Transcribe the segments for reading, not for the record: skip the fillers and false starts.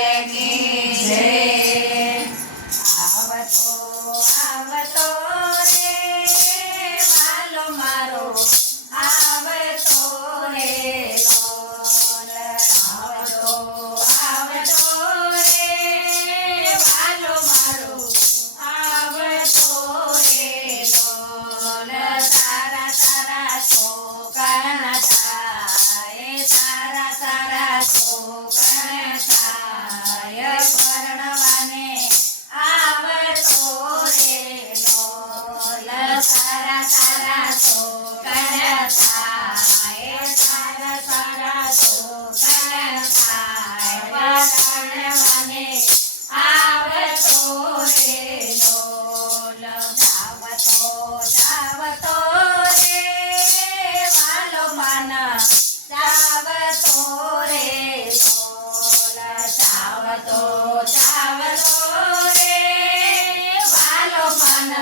લાલ કી જય। આવતો આવતો રે વાલો મારો આવતો રે લોલ। આવતો આવતો રે વાલો મારો આવતો રે લોલ। સારા સારા છોકરા થાય, સારા સારા છોકરા થાય, પરણવાને આવતો રે લોલ। સારા સારા છોકરા થાય, સારા સારા છોકરા થાય, પરણવાને આવતો રે લોલ। જાવતો જાવતો રે વાલો માન જાવતો રે લોલ। જાવતો જાવતો રે વાલો માન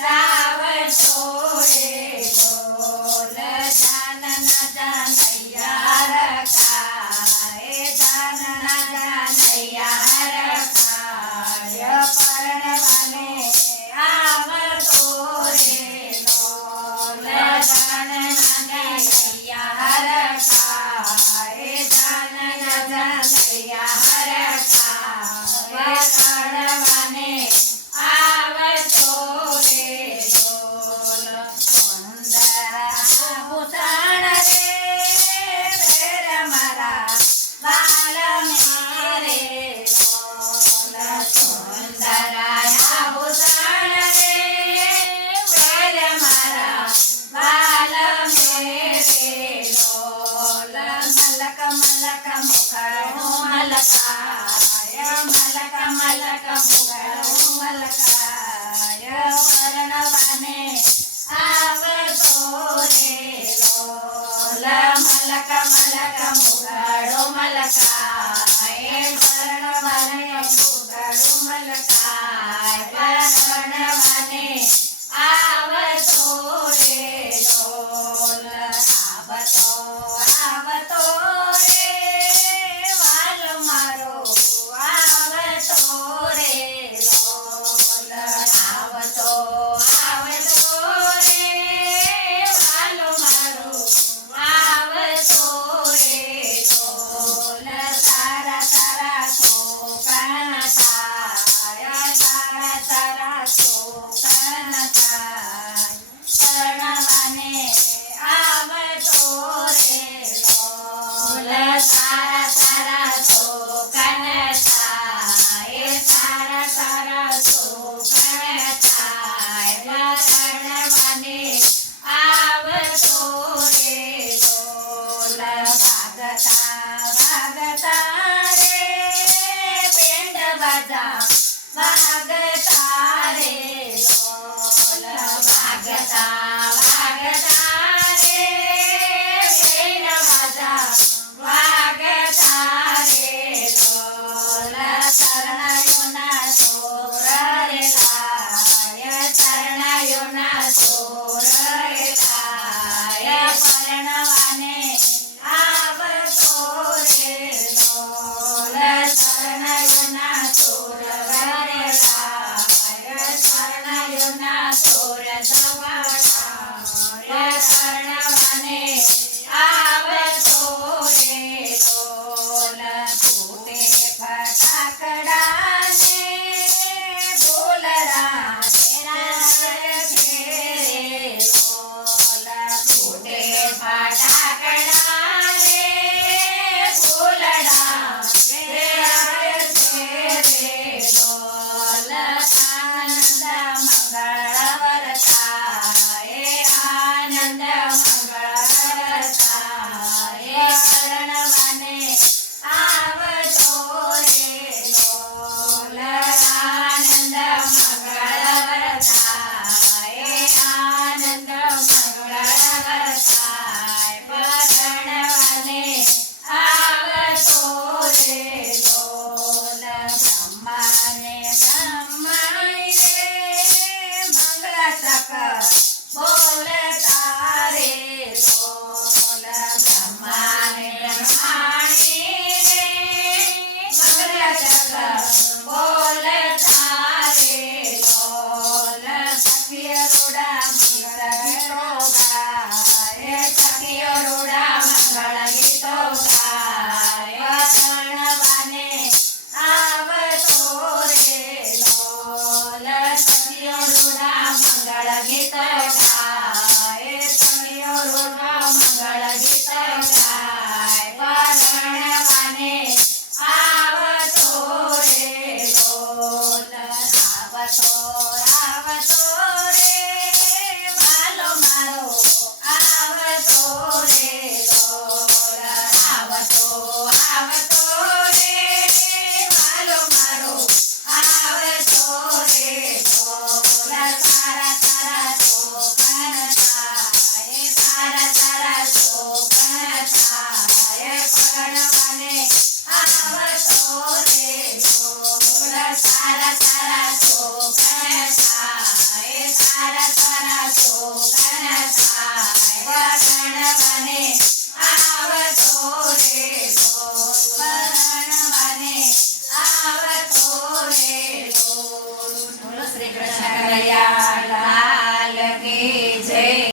જાવતો રે લોલ। જાનના જાનૈયા રખાય, જાનના જાનૈયા રખાય, પરણવાને આવતો રે લોલ। જાનના જાનૈયા રખાય, જાનના જાનૈયા રખાય, પરણવાને આવતો રે લોલ। સુંદર આભૂષણ રે પહેર મારા વાલ મારે લોલ। સુંદર આભૂષણ રે પહેર મારા વાલ મેરે લોલ। મલક મલક મુખડું મલકાય, મલક મલક મુખડું મલકાય, પરણવાને આવતો રે લોલ। મલક મલક મુખડું મલકાય, પરણવાને મુખડું મલકાય, પરણવાને આવતો રે લોલ। આવતો આવતો રે વાલ મારો આવતો રે લોલ। આવતો આવતો રે વાલો મારો આવતો રે લોલ। સારા સારા છોકરા થાય, સારા સારા છોકરા થાય, પરણવાને આવતો રે લોલ। સારા સારા છોકરા થાય, સારા સારા છોકરા થાય, પરણવાને આવતો રે લોલ। વાગતા વાગતા રે બેન્ડ બાજા વાગતા રે લોલ। વાગતા વાગતા રે બેન્ડ બાજા વાગતા રે લોલ। શરણાયોના ચોર રે લાય, શરણાયોના ચોર રે લાય, પરણવાને આવતો રે લોલ। શરણાયોના ચોર રે લાય। શ્રી કૃષ્ણ કનૈયા